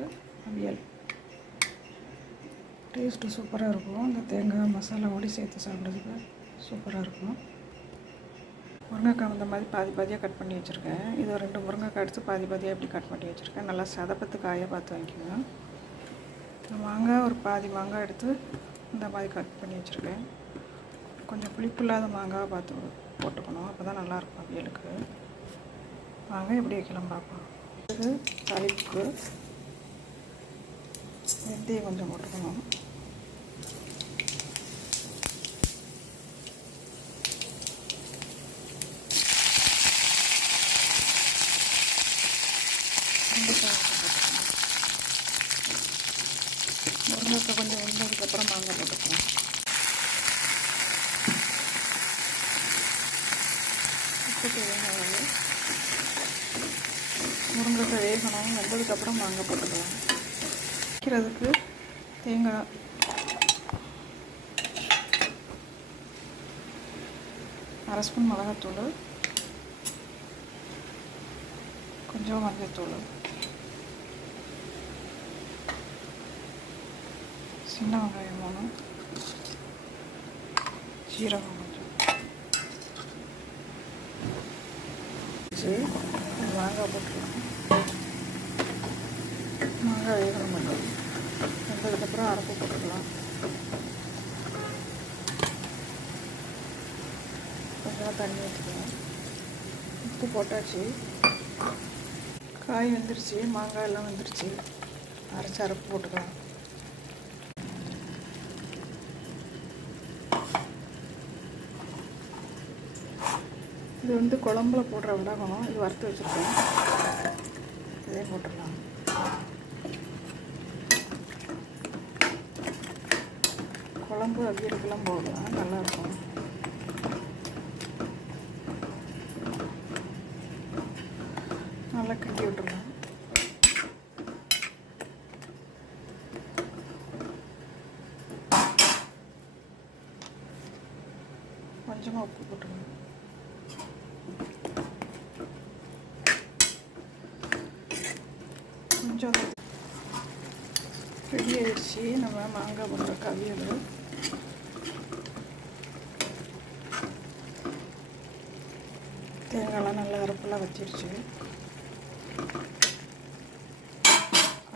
போட்டு அவியல் டேஸ்ட்டு சூப்பராக இருக்கும். இந்த தேங்காய் மசாலாவோடு சேர்த்து சாப்பிட்றதுக்கு சூப்பராக இருக்கும். முருங்கைக்காய் இந்த மாதிரி பாதி பாதியாக கட் பண்ணி வச்சுருக்கேன். இது 2 முருங்கைக்காய் எடுத்து பாதி பாதியாக இப்படி கட் பண்ணி வச்சுருக்கேன். நல்லா சதப்பத்து காயை பார்த்து வாங்கிக்கோங்க. மாங்காய் ஒரு பாதி மாங்காய் எடுத்து இந்த மாதிரி கட் பண்ணி வச்சுருக்கேன். கொஞ்சம் புளிப்பு இல்லாத மாங்காய் பார்த்து போட்டுக்கணும், அப்போ தான் நல்லாயிருக்கும் அவியலுக்கு. வாங்க எப்படி வைக்கலாம் பார்ப்போம். இது தாளிப்புக்கு வெந்தயம் கொஞ்சம் போட்டுக்கணும். முருங்கைக்காய் கொஞ்சம் வெந்ததுக்கப்புறம் மாங்காய் போட்டுக்கலாம். உப்பு தேவையான அளவு. முருங்கைக்காய் வேகணும், வெந்ததுக்கப்புறம் மாங்காய் போட்டுக்கலாம். வைக்கிறதுக்கு தேங்காய், அரை ஸ்பூன் மிளகாத்தூள், கொஞ்சம் மஞ்சள்தூள், சின்ன வெங்காயம் 3, ஜீரகம் கொஞ்சம், மாங்காய் போட்டுக்கலாம். மாங்காய் வேகணும் மட்டும், வெந்ததுக்கப்புறம் அரைப்பு போட்டுக்கலாம். கொஞ்சமாக தண்ணி ஊற்றிக்கலாம். உப்பு போட்டாச்சு, காய் வெந்துருச்சு, மாங்காய் எல்லாம் வெந்துருச்சு. அரைச்சி அரைப்பு போட்டுக்கலாம். இது குழம்புல போடுற விடகம், இது வறுத்து வச்சுருக்கேன். இதே போட்டுடலாம். குழம்பு அவியலுக்கெல்லாம் போடலாம், நல்லாயிருக்கும். நல்லா கிண்டி விட்டுடலாம். கொஞ்சமாக உப்பு போட்டுக்கணும். கொஞ்சம் ரெடி ஆயிடுச்சு நம்ம மாங்காய் போடுற அவியல். தேங்காய்லாம் நல்லா அரைப்பெல்லாம் வச்சிருச்சு.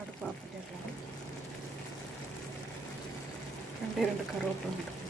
அடுப்பு ஆஃப் பண்ணிடலாம். 2 கருவேப்பிலை.